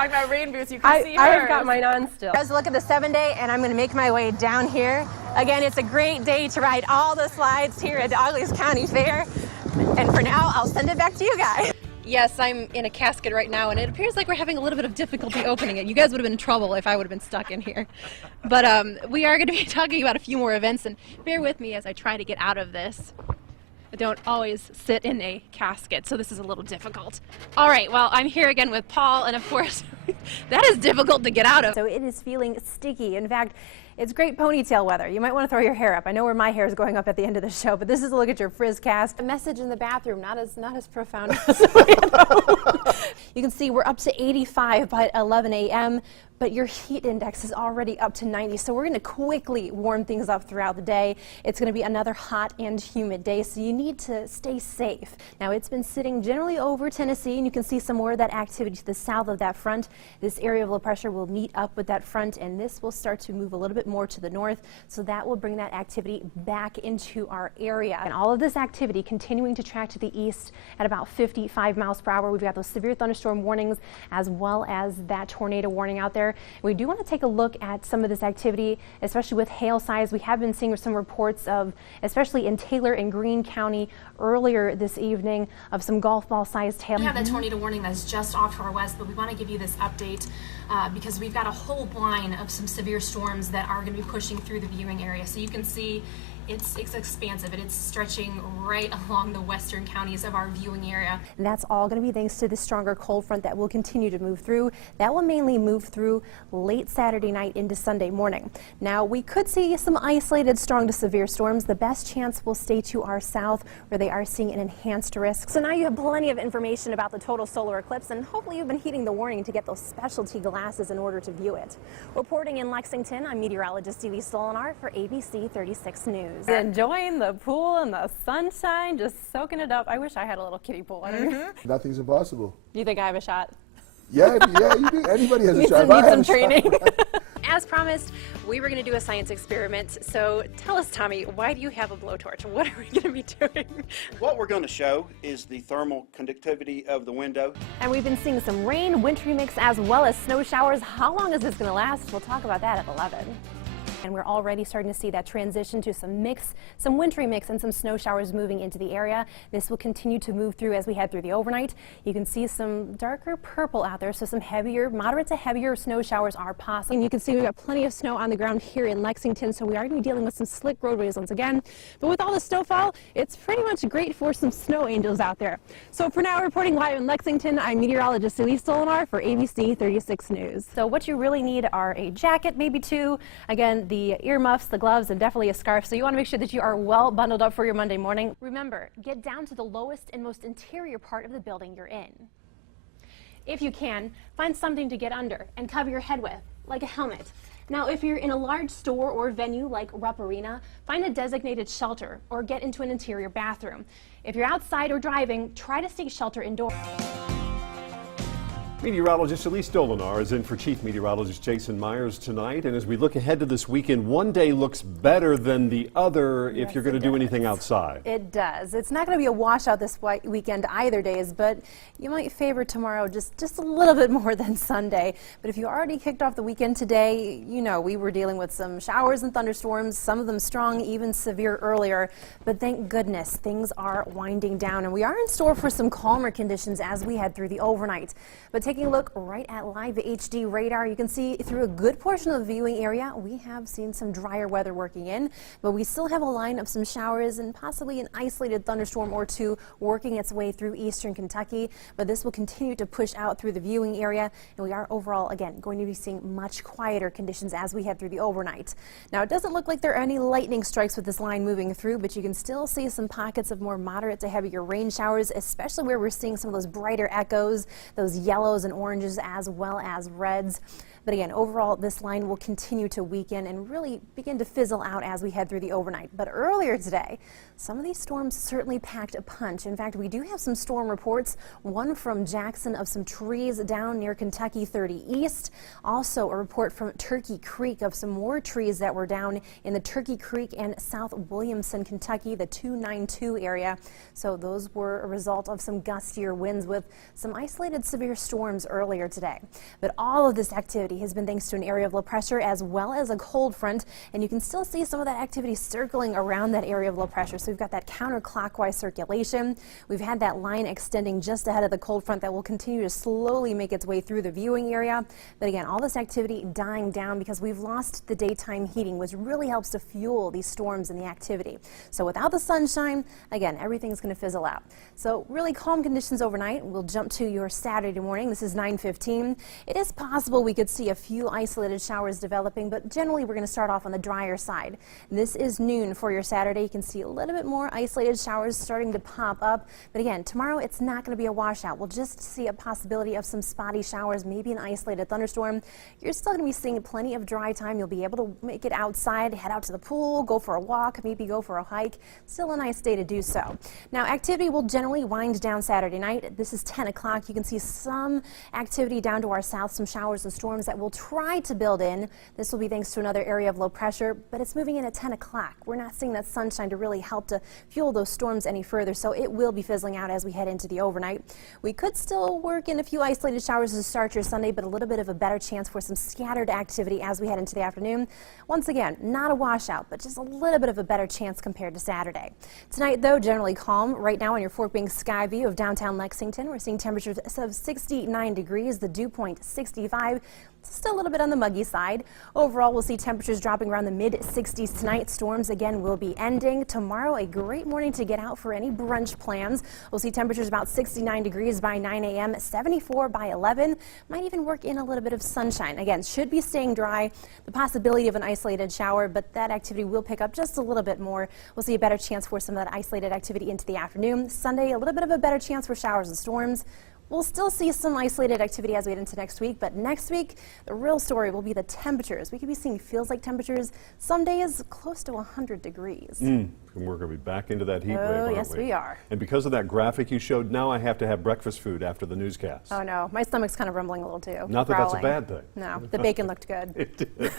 talking about rain boots. You can see I have got mine on still. Let's look at the 7-day, and I'm going to make my way down here. Again, it's a great day to ride all the slides here at the Elise County Fair. And for now, I'll send it back to you guys. Yes, I'm in a casket right now, and it appears like we're having a little bit of difficulty opening it. You guys would have been in trouble if I would have been stuck in here. But we are going to be talking about a few more events, and bear with me as I try to get out of this. I don't always sit in a casket, so this is a little difficult. All right, well, I'm here again with Paul, and of course, that is difficult to get out of. So it is feeling sticky. In fact, it's great ponytail weather. You might want to throw your hair up. I know where my hair is going up at the end of the show, but this is a look at your frizz cast. A message in the bathroom, not as profound as you can see we're up to 85 by 11 a.m., but your heat index is already up to 90, so we're going to quickly warm things up throughout the day. It's going to be another hot and humid day, so you need to stay safe. Now, it's been sitting generally over Tennessee, and you can see some more of that activity to the south of that front. This area of low pressure will meet up with that front, and this will start to move a little bit more to the north, so that will bring that activity back into our area. And all of this activity continuing to track to the east at about 55 miles per hour. We've got those severe thunderstorm warnings as well as that tornado warning out there. We do want to take a look at some of this activity, especially with hail size. We have been seeing some reports of, especially in Taylor and Greene County earlier this evening, of some golf ball sized hail. We have that tornado warning that's just off to our west, but we want to give you this update because we've got a whole line of some severe storms that are going to be pushing through the viewing area. So you can see it's expansive, and it's stretching right along the western counties of our viewing area. And that's all going to be thanks to the stronger cold front that will continue to move through. That will mainly move through late Saturday night into Sunday morning. Now, we could see some isolated strong to severe storms. The best chance will stay to our south, where they are seeing an enhanced risk. So now you have plenty of information about the total solar eclipse, and hopefully you've been heeding the warning to get those specialty glasses in order to view it. Reporting in Lexington, I'm meteorologist Elise Dolinar for ABC 36 News. Enjoying the pool and the sunshine, just soaking it up. I wish I had a little kiddie pool. Nothing's impossible. Do you think I have a shot? Yeah, you do. Anybody has a shot. Need some training. As promised, we were going to do a science experiment. So tell us, Tommy, why do you have a blowtorch? What are we going to be doing? What we're going to show is the thermal conductivity of the window. And we've been seeing some rain, wintry mix, as well as snow showers. How long is this going to last? We'll talk about that at 11. And we're already starting to see that transition to some mix, some wintry mix and some snow showers moving into the area. This will continue to move through as we head through the overnight. You can see some darker purple out there, so some heavier, moderate to heavier snow showers are possible. And you can see we've got plenty of snow on the ground here in Lexington, so we are going to be dealing with some slick roadways once again. But with all the snowfall, it's pretty much great for some snow angels out there. So for now, reporting live in Lexington, I'm meteorologist Elise Dolinar for ABC 36 News. So what you really need are a jacket, maybe two. Again, the earmuffs, the gloves, and definitely a scarf. So you want to make sure that you are well bundled up for your Monday morning. Remember, get down to the lowest and most interior part of the building you're in. If you can, find something to get under and cover your head with, like a helmet. Now, if you're in a large store or venue like Rupp Arena, find a designated shelter or get into an interior bathroom. If you're outside or driving, try to seek shelter indoors. Meteorologist Elise Dolinar is in for Chief Meteorologist Jason Myers tonight. And as we look ahead to this weekend, one day looks better than the other if you're going to do anything outside. It does. It's not going to be a washout this weekend either days, but you might favor tomorrow just a little bit more than Sunday. But if you already kicked off the weekend today, you know we were dealing with some showers and thunderstorms, some of them strong, even severe earlier. But thank goodness things are winding down, and we are in store for some calmer conditions as we head through the overnight. But taking a look right at live HD radar, you can see through a good portion of the viewing area, we have seen some drier weather working in, but we still have a line of some showers and possibly an isolated thunderstorm or two working its way through eastern Kentucky. But this will continue to push out through the viewing area, and we are overall, again, going to be seeing much quieter conditions as we head through the overnight. Now, it doesn't look like there are any lightning strikes with this line moving through, but you can still see some pockets of more moderate to heavier rain showers, especially where we're seeing some of those brighter echoes, those yellows and oranges as well as reds. But again, overall, this line will continue to weaken and really begin to fizzle out as we head through the overnight. But earlier today, some of these storms certainly packed a punch. In fact, we do have some storm reports, one from Jackson of some trees down near Kentucky 30 East. Also a report from Turkey Creek of some more trees that were down in the Turkey Creek and South Williamson, Kentucky, the 292 area. So those were a result of some gustier winds with some isolated severe storms storms earlier today. But all of this activity has been thanks to an area of low pressure as well as a cold front, and you can still see some of that activity circling around that area of low pressure. So we've got that counterclockwise circulation. We've had that line extending just ahead of the cold front that will continue to slowly make its way through the viewing area. But again, all this activity dying down because we've lost the daytime heating, which really helps to fuel these storms and the activity. So without the sunshine, again, everything's going to fizzle out. So really calm conditions overnight. We'll jump to your Saturday morning. This is 9:15. It is possible we could see a few isolated showers developing, but generally we're going to start off on the drier side. This is noon for your Saturday. You can see a little bit more isolated showers starting to pop up. But again, tomorrow it's not going to be a washout. We'll just see a possibility of some spotty showers, maybe an isolated thunderstorm. You're still going to be seeing plenty of dry time. You'll be able to make it outside, head out to the pool, go for a walk, maybe go for a hike. Still a nice day to do so. Now, activity will generally wind down Saturday night. This is 10 o'clock. You can see some activity down to our south, some showers and storms that will try to build in. This will be thanks to another area of low pressure, but it's moving in at 10 o'clock. We're not seeing that sunshine to really help to fuel those storms any further, so it will be fizzling out as we head into the overnight. We could still work in a few isolated showers to start your Sunday, but a little bit of a better chance for some scattered activity as we head into the afternoon. Once again, not a washout, but just a little bit of a better chance compared to Saturday. Tonight, though, generally calm. Right now on your Fort Bing sky view of downtown Lexington, we're seeing temperatures of 69 degrees, the dew point 65. Still a little bit on the muggy side. Overall, we'll see temperatures dropping around the mid-60s tonight. Storms again will be ending. Tomorrow, a great morning to get out for any brunch plans. We'll see temperatures about 69 degrees by 9 a.m., 74 by 11. Might even work in a little bit of sunshine. Again, should be staying dry. The possibility of an isolated shower, but that activity will pick up just a little bit more. We'll see a better chance for some of that isolated activity into the afternoon. Sunday, a little bit of a better chance for showers and storms. We'll still see some isolated activity as we get into next week, but next week, the real story will be the temperatures. We could be seeing feels-like temperatures some days close to 100 degrees. And we're going to be back into that heat wave, aren't yes, we are. And because of that graphic you showed, now I have to have breakfast food after the newscast. Oh no, my stomach's kind of rumbling a little too. Not that that's a growling. bad thing. No, the bacon looked good. It did.